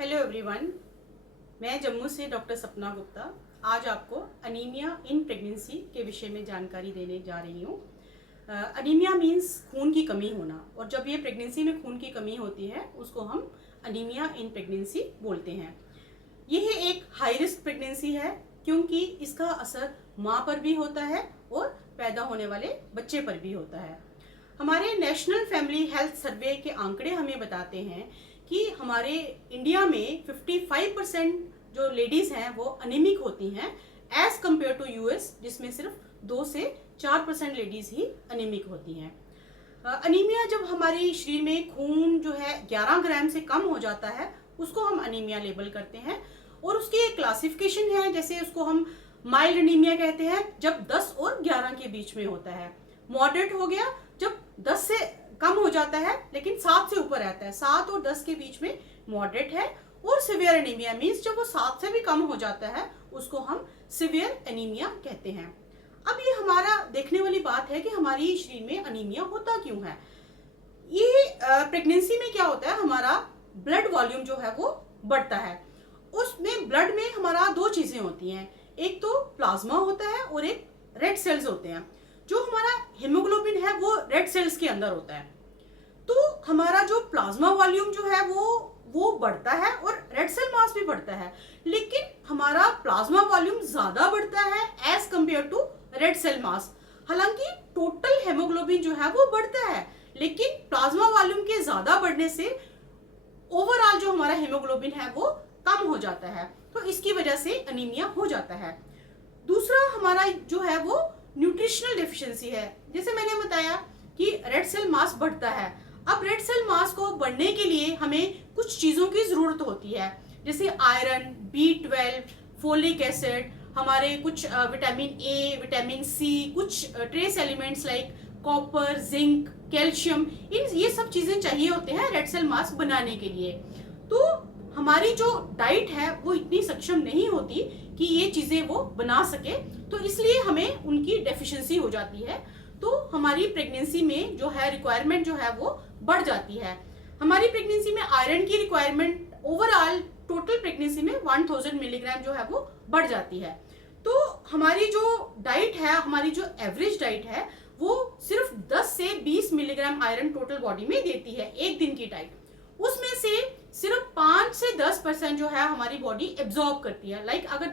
Hello everyone, मैं जम्मू से doctor सपना गुप्ता आज आपको अनीमिया इन प्रेगनेंसी के विषय में जानकारी देने जा रही हूँ। अनीमिया मीन्स खून की कमी होना, और जब ये प्रेगनेंसी में खून की कमी होती है उसको हम अनीमिया इन प्रेगनेंसी बोलते हैं। यह एक हाई रिस्क प्रेगनेंसी है क्योंकि इसका असर माँ पर भी होता है और पैदा होने वाले बच्चे पर भी होता है। हमारे नेशनल फैमिली हेल्थ सर्वे के आंकड़े हमें बताते हैं कि हमारे इंडिया में 55% जो लेडीज हैं वो अनिमिक होती हैं एज कम्पेयर टू यूएस, जिसमें सिर्फ 2 से 4% लेडीज ही अनिमिक होती हैं। अनीमिया जब हमारे शरीर में खून जो है 11 ग्राम से कम हो जाता है उसको हम अनीमिया लेबल करते हैं, और उसकी एक क्लासिफिकेशन है। जैसे उसको हम माइल्ड अनीमिया कहते हैं जब 10 और 11 के बीच में होता है। मॉडरेट हो गया जब 10 से कम हो जाता है लेकिन 7 से ऊपर रहता है, 7 और 10 के बीच में मॉडरेट है। और सिवियर एनीमिया मीन्स जब वो 7 से भी कम हो जाता है उसको हम सिवियर एनीमिया कहते हैं। अब ये हमारा देखने वाली बात है कि हमारी शरीर में अनीमिया होता क्यों है। ये प्रेगनेंसी में क्या होता है, हमारा ब्लड वॉल्यूम जो है वो बढ़ता है। उसमें ब्लड में हमारा 2 चीजें होती हैं, एक तो प्लाज्मा होता है और एक रेड सेल्स होते हैं। जो हमारा हीमोग्लोबिन है वो रेड सेल्स के अंदर होता है, तो हमारा जो प्लाज्मा वॉल्यूम जो है वो बढ़ता है और रेड सेल मास भी बढ़ता है। लेकिन हमारा प्लाज्मा वॉल्यूम ज्यादा बढ़ता है as compare to red cell mass. हालांकि टोटल हेमोग्लोबिन जो है वो बढ़ता है, लेकिन प्लाज्मा वॉल्यूम के ज्यादा बढ़ने से ओवरऑल जो हमारा हेमोग्लोबिन है वो कम हो जाता है, तो इसकी वजह से अनीमिया हो जाता है। दूसरा हमारा जो है वो न्यूट्रिशनल डेफिशिएंसी है। जैसे मैंने बताया कि रेड सेल मास बढ़ता है। अब रेड सेल मास को बढ़ने के लिए हमें कुछ चीजों की जरूरत होती है, जैसे आयरन, B12, फोलिक एसिड, हमारे कुछ विटामिन ए, विटामिन सी, कुछ trace elements like copper, zinc, calcium, ये सब चीजें चाहिए होते हैं रेड सेल मास बनाने के लिए। तो हमारी जो डाइट है वो इतनी सक्षम नहीं होती कि ये चीजें वो बना सके, तो इसलिए हमें उनकी डेफिशिएंसी हो जाती है। तो हमारी प्रेगनेंसी में जो है रिक्वायरमेंट जो है वो बढ़ जाती है। हमारी प्रेगनेंसी में आयरन की रिक्वायरमेंट ओवरऑल टोटल प्रेगनेंसी में 1000 मिलीग्राम जो है वो बढ़ जाती है। तो हमारी जो डाइट है, हमारी जो एवरेज डाइट है वो सिर्फ 10 से 20 मिलीग्राम आयरन टोटल बॉडी में देती है एक दिन की डाइट। उसमें से सिर्फ 5 से 10% जो है हमारी बॉडी एब्जॉर्ब करती है। लाइक अगर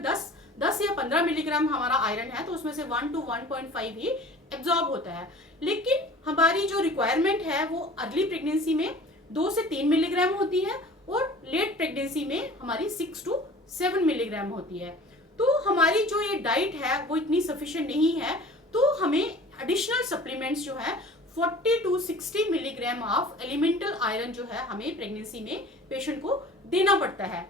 10 या 15 मिलीग्राम हमारा आयरन है तो उसमें से 1 to 1.5 ही एब्जॉर्ब होता है। लेकिन हमारी जो रिक्वायरमेंट है वो अर्ली प्रेगनेंसी में 2 से 3 मिलीग्राम होती है और लेट प्रेगनेंसी में हमारी 6 to 7 मिलीग्राम होती है। तो हमारी जो ये डाइट है वो इतनी सफिशिएंट नहीं है, तो हमें एडिशनल सप्लीमेंट्स जो है 40 to 60 milligram of elemental iron जो है हमें प्रेगनेंसी में पेशेंट को देना पड़ता है।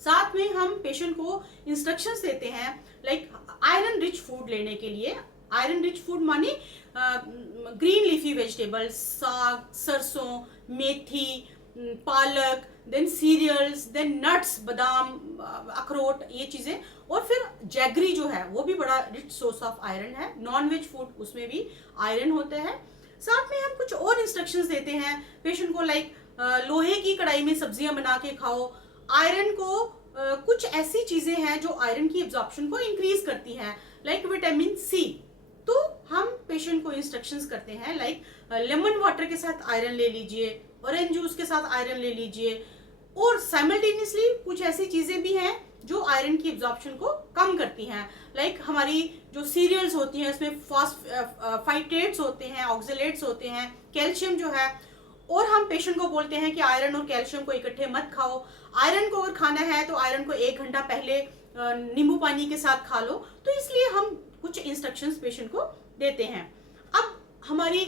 साथ में हम पेशेंट को इंस्ट्रक्शंस देते हैं लाइक आयरन रिच फूड लेने के लिए। आयरन रिच फूड माने ग्रीन लीफी वेजिटेबल्स, साग, सरसों, मेथी, पालक, देन सीरियल्स, देन नट्स, बादाम, अखरोट, ये चीजें। और फिर जैगरी जो है वो भी बड़ा रिच सोर्स ऑफ आयरन है। नॉन वेज फूड उसमें भी आयरन होता है। साथ में हम कुछ और इंस्ट्रक्शंस देते हैं पेशेंट को लाइक लोहे की कढ़ाई में सब्जियां बना के खाओ। आयरन को कुछ ऐसी चीजें हैं जो आयरन की एब्जॉर्प्शन को इंक्रीज करती हैं लाइक विटामिन सी। तो हम पेशेंट को इंस्ट्रक्शंस करते हैं लाइक लेमन वाटर के साथ आयरन ले लीजिए, ऑरेंज जूस के साथ आयरन ले लीजिए। और साइमल्टेनियसली कुछ ऐसी चीजें भी हैं जो आयरन की एब्जॉर्प्शन को कम करती हैं, लाइक हमारी जो सीरियल्स होती हैं उसमें फाइटेट्स होते हैं, ऑक्जेलेट्स होते हैं, कैल्शियम जो है। और हम पेशेंट को बोलते हैं कि आयरन और कैल्शियम को इकट्ठे मत खाओ। आयरन को अगर खाना है तो आयरन को 1 घंटा पहले नींबू पानी के साथ खा लो। तो इसलिए हम कुछ इंस्ट्रक्शंस पेशेंट को देते हैं। अब हमारी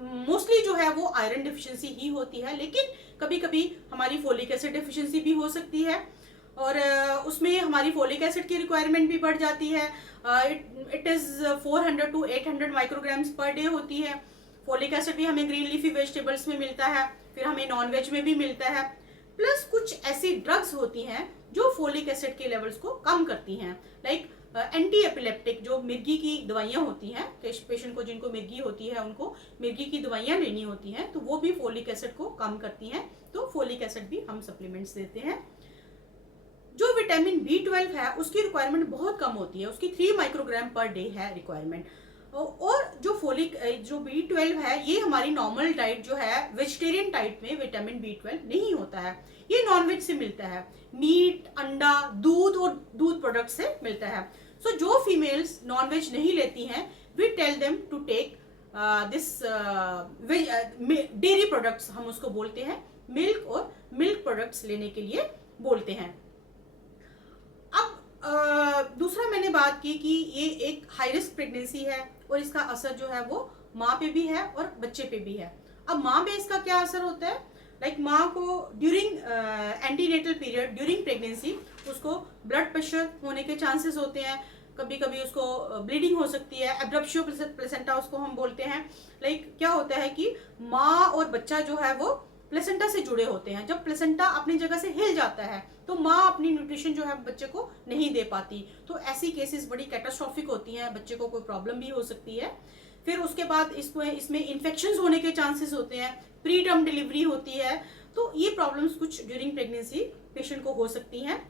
मोस्टली जो है वो आयरन डिफिशिएंसी ही होती है, लेकिन कभी कभी हमारी फोलिक एसिड डिफिशिएंसी भी हो सकती है, और उसमें हमारी फोलिक एसिड की रिक्वायरमेंट भी बढ़ जाती है। It is 400 to 800 micrograms per day होती है। फोलिक एसिड भी हमें ग्रीन लीफी वेजिटेबल्स में मिलता है, फिर हमें नॉन वेज में भी मिलता है। प्लस कुछ ऐसी ड्रग्स होती हैं जो फोलिक एसिड के लेवल्स को कम करती हैं, लाइक एंटी एपिलेप्टिक जो मिर्गी की दवाइयाँ होती हैं, पेशेंट को जिनको मिर्गी होती है उनको मिर्गी की दवाइयाँ लेनी होती हैं, तो वो भी फोलिक एसिड को कम करती हैं, तो फोलिक एसिड भी हम सप्लीमेंट्स देते हैं। जो विटामिन B12 है उसकी रिक्वायरमेंट बहुत कम होती है, उसकी 3 माइक्रोग्राम पर डे है रिक्वायरमेंट। और जो B12 है ये हमारी नॉर्मल डाइट जो है वेजिटेरियन डाइट में विटामिन B12 नहीं होता है, ये नॉनवेज से मिलता है, मीट, अंडा, दूध और दूध प्रोडक्ट से मिलता है। सो जो फीमेल्स नॉनवेज नहीं लेती हैं we tell them to take this dairy products, हम उसको बोलते हैं मिल्क, और मिल्क प्रोडक्ट्स लेने के लिए बोलते हैं। अब दूसरा मैंने बात की कि ये एक हाई रिस्क प्रेगनेंसी है और इसका असर जो है वो माँ पे भी है और बच्चे पे भी है। अब माँ पे इसका क्या असर होता है, लाइक माँ को during antenatal period, during pregnancy उसको ब्लड प्रेशर होने के चांसेस होते हैं, कभी कभी उसको ब्लीडिंग हो सकती है, एब्रप्शियो प्लेसेंटा उसको हम बोलते हैं। लाइक क्या होता है कि माँ और बच्चा जो है वो प्लेसेंटा से जुड़े होते हैं, जब प्लेसेंटा अपनी जगह से हिल जाता है तो माँ अपनी न्यूट्रिशन जो है बच्चे को नहीं दे पाती, तो ऐसी केसेस बड़ी कैटास्ट्रॉफिक होती हैं, बच्चे को कोई प्रॉब्लम भी हो सकती है। फिर उसके बाद इसमें इन्फेक्शंस होने के चांसेस होते हैं, प्री टर्म डिलीवरी होती है, तो ये प्रॉब्लम्स कुछ ड्यूरिंग प्रेगनेंसी पेशेंट को हो सकती हैं।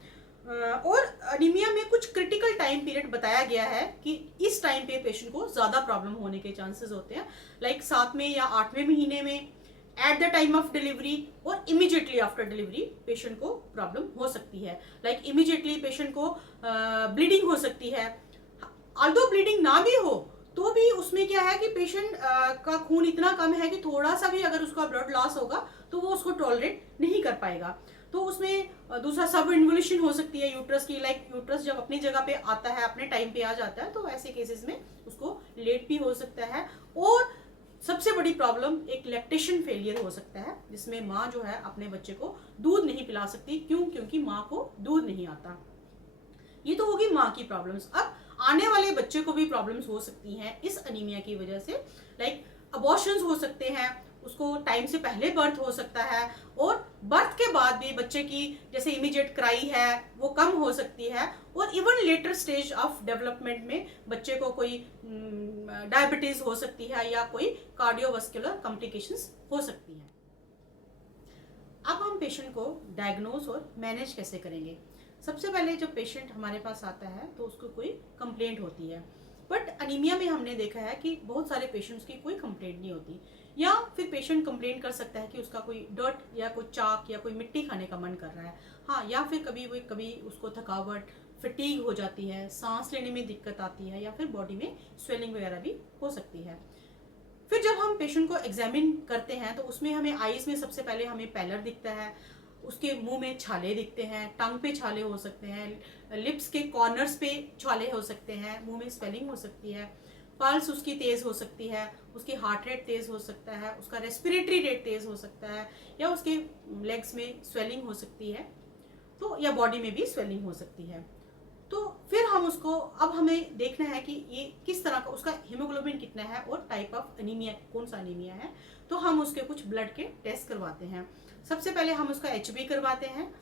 और अनीमिया में कुछ क्रिटिकल टाइम पीरियड बताया गया है कि इस टाइम पे पेशेंट को ज़्यादा प्रॉब्लम होने के चांसेस होते हैं, लाइक 7वें या 8वें महीने में, at the time of delivery और इमीडिएटली आफ्टर डिलीवरी पेशेंट को प्रॉब्लम हो सकती है। लाइक इमीडिएटली पेशेंट को ब्लीडिंग हो सकती है, ऑल्दो ब्लीडिंग ना भी हो तो भी उसमें क्या है कि पेशेंट का खून इतना कम है कि थोड़ा सा भी अगर उसका ब्लड लॉस होगा तो वो उसको टॉलरेट नहीं कर पाएगा, तो उसमें दूसरा सब इन्वोल्यूशन हो सकती है यूट्रस की। लाइक यूट्रस जब अपनी जगह पे आता है, अपने टाइम पे आ जाता है, तो ऐसे केसेस में उसको लेट भी हो सकता है। और सबसे बड़ी प्रॉब्लम एक लैक्टेशन फेलियर हो सकता है, जिसमें माँ जो है अपने बच्चे को दूध नहीं पिला सकती, क्योंकि माँ को दूध नहीं आता। ये तो होगी माँ की प्रॉब्लम्स। अब आने वाले बच्चे को भी प्रॉब्लम्स हो सकती हैं इस अनीमिया की वजह से, लाइक अबॉर्शंस हो सकते हैं, उसको टाइम से पहले बर्थ हो सकता है, और बर्थ के बाद भी बच्चे की जैसे इमीडिएट क्राई है वो कम हो सकती है, और even later stage of development में बच्चे को कोई डायबिटीज हो सकती है या कोई कार्डियोवास्कुलर कॉम्प्लिकेशंस हो सकती हैं। अब हम पेशेंट को डायग्नोज और मैनेज कैसे करेंगे। सबसे पहले जब पेशेंट हमारे पास आता है तो उसको कोई कंप्लेंट होती है, बट अनीमिया में हमने देखा है कि बहुत सारे पेशेंट्स की कोई कंप्लेंट नहीं होती, या फिर पेशेंट कंप्लेंट कर सकता है कि उसका कोई डर्ट या कोई चाक या कोई मिट्टी खाने का मन कर रहा है, हाँ, या फिर कभी उसको थकावट, फटीग हो जाती है, सांस लेने में दिक्कत आती है, या फिर बॉडी में स्वेलिंग वगैरह भी हो सकती है। फिर जब हम पेशेंट को एग्जामिन करते हैं तो उसमें हमें आईज में सबसे पहले हमें पैलर दिखता है, उसके मुंह में छाले दिखते हैं, टंग पे छाले हो सकते हैं, लिप्स के कॉर्नर्स पे छाले हो सकते हैं, मुंह में स्वेलिंग हो सकती है, पल्स उसकी तेज हो सकती है, उसकी हार्ट रेट तेज हो सकता है, उसका रेस्पिरेटरी रेट तेज हो सकता है, या उसके लेग्स में स्वेलिंग हो सकती है, तो या बॉडी में भी स्वेलिंग हो सकती है। तो फिर हम उसको, अब हमें देखना है कि ये किस तरह का, उसका हीमोग्लोबिन कितना है और टाइप ऑफ अनीमिया कौन सा अनीमिया है, तो हम उसके कुछ ब्लड के टेस्ट करवाते हैं। सबसे पहले हम उसका HB करवाते हैं,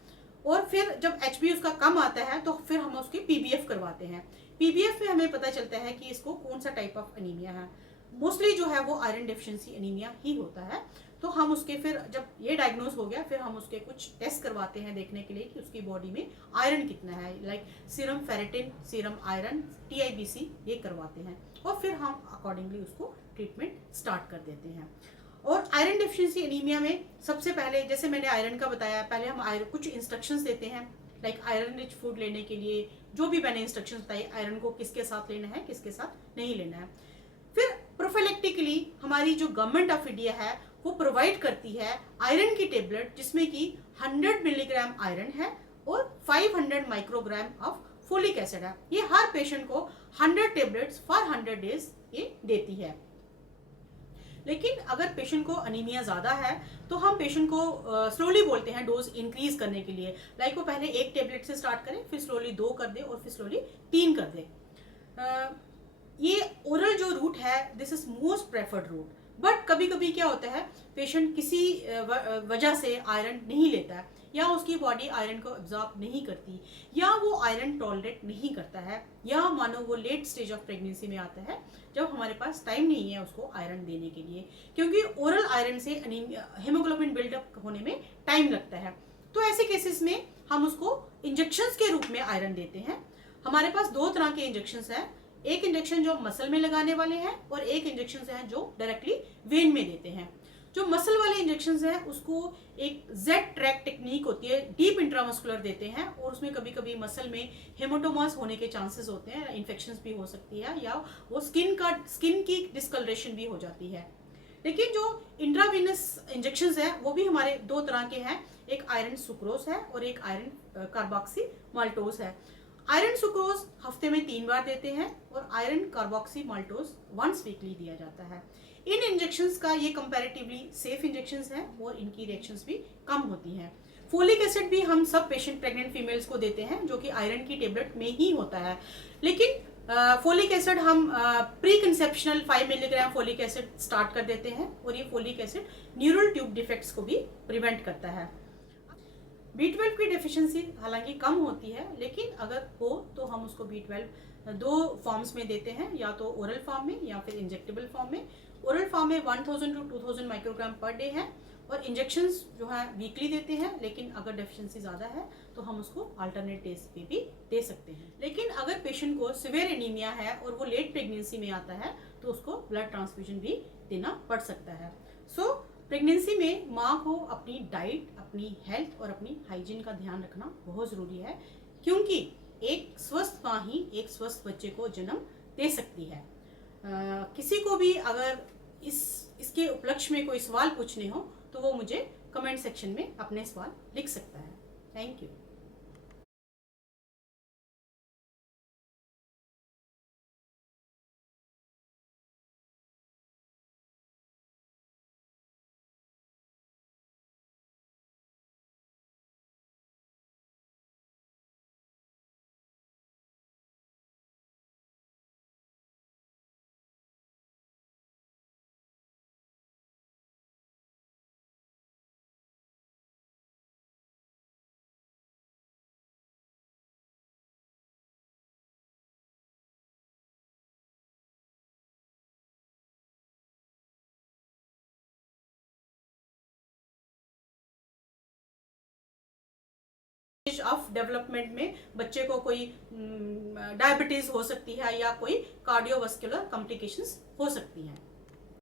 और फिर जब HB उसका कम आता है तो फिर हम उसकी PBF करवाते हैं। PBF में हमें पता चलता है कि इसको कौन सा टाइप ऑफ अनीमिया है, मोस्टली जो है वो आयरन डेफिशिएंसी अनीमिया ही होता है। तो हम उसके, फिर जब ये डायग्नोज हो गया फिर हम उसके कुछ टेस्ट करवाते हैं देखने के लिए कि उसकी बॉडी में आयरन कितना है, like serum ferritin, serum iron, TIBC ये करवाते हैं, और फिर हम अकॉर्डिंगली उसको ट्रीटमेंट स्टार्ट कर देते हैं। और आयरन डेफिशिएंसी एनीमिया में सबसे पहले, जैसे मैंने आयरन का बताया, पहले हम आयरन कुछ इंस्ट्रक्शंस देते हैं, लाइक आयरन रिच फूड लेने के लिए जो भी मैंने इंस्ट्रक्शंस बताई, आयरन को किसके साथ लेना है, किसके साथ नहीं लेना है। फिर प्रोफिलैक्टिकली हमारी जो गवर्नमेंट ऑफ इंडिया है वो प्रोवाइड करती है आयरन की टेबलेट, जिसमें कि 100 मिलीग्राम आयरन है और 500 माइक्रोग्राम ऑफ फोलिक एसिड है। ये हर पेशेंट को 100 टेबलेट्स फॉर 100 डेज ये देती है। लेकिन अगर पेशेंट को अनीमिया ज़्यादा है तो हम पेशेंट को स्लोली बोलते हैं डोज इंक्रीज करने के लिए, लाइक वो पहले 1 टेबलेट से स्टार्ट करें, फिर स्लोली 2 कर दे, और फिर स्लोली 3 कर दे। ये ओरल जो रूट है, this is most preferred route. But कभी कभी क्या होता है, पेशेंट किसी वजह से आयरन नहीं लेता है, या उसकी बॉडी आयरन को एब्जॉर्ब नहीं करती, या वो आयरन टॉलरेट नहीं करता है, या मानो वो लेट स्टेज ऑफ प्रेगनेंसी में आता है जब हमारे पास टाइम नहीं है उसको आयरन देने के लिए, क्योंकि ओरल आयरन से हेमोग्लोबिन बिल्डअप होने में टाइम लगता है। तो ऐसे केसेस में हम उसको इंजेक्शंस के रूप में आयरन देते हैं। हमारे पास दो तरह के इंजेक्शंस हैं, एक इंजेक्शन जो मसल में लगाने वाले हैं और एक इंजेक्शन हैं जो डायरेक्टली वेन में देते हैं। जो मसल वाले इंजेक्शन हैं उसको एक जेड ट्रैक टेक्निक होती है, डीप इंट्रामस्कुलर देते हैं, और उसमें कभी कभी मसल में हेमोटोमास होने के चांसेस होते हैं, इन्फेक्शंस भी हो सकती है, या वो स्किन की डिस्कलरेशन भी हो जाती है। लेकिन जो इंट्रावेनस इंजेक्शन है वो भी हमारे दो तरह के हैं, एक आयरन सुक्रोज है और एक आयरन कार्बोक्सी माल्टोज है। आयरन सुक्रोज हफ्ते में 3 बार देते हैं और iron carboxy maltose once weekly दिया जाता है। इन इंजेक्शंस का ये कंपैरेटिवली सेफ इंजेक्शंस हैं और इनकी रिएक्शंस भी कम होती हैं। फोलिक एसिड भी हम सब पेशेंट प्रेग्नेंट फीमेल्स को देते हैं जो कि आयरन की टेबलेट में ही होता है, लेकिन फोलिक एसिड हम pre conceptional 5 milligram folic acid start कर देते हैं, और ये folic acid neural tube defects को भी प्रिवेंट करता है। B12 की डेफिशिएंसी हालांकि कम होती है, लेकिन अगर हो तो हम उसको B12 दो फॉर्म्स में देते हैं, या तो ओरल फॉर्म में या फिर इंजेक्टेबल फॉर्म में। ओरल फॉर्म में 1000 टू 2000 माइक्रोग्राम पर डे है, और इंजेक्शंस जो है वीकली देते हैं, लेकिन अगर डेफिशिएंसी ज़्यादा है तो हम उसको अल्टरनेट डेज पे भी दे सकते हैं। लेकिन अगर पेशेंट को सिवियर एनीमिया है और वो लेट प्रेगनेंसी में आता है तो उसको ब्लड ट्रांसफ्यूजन भी देना पड़ सकता है। सो प्रेगनेंसी में माँ को अपनी डाइट, अपनी हेल्थ और अपनी हाइजीन का ध्यान रखना बहुत ज़रूरी है, क्योंकि एक स्वस्थ माँ ही एक स्वस्थ बच्चे को जन्म दे सकती है। किसी को भी अगर इसके उपलक्ष्य में कोई सवाल पूछने हो तो वो मुझे कमेंट सेक्शन में अपने सवाल लिख सकता है। Thank you. ऑफ डेवलपमेंट में बच्चे को कोई डायबिटीज हो सकती है या कोई कार्डियोवास्कुलर कॉम्प्लिकेशंस हो सकती हैं।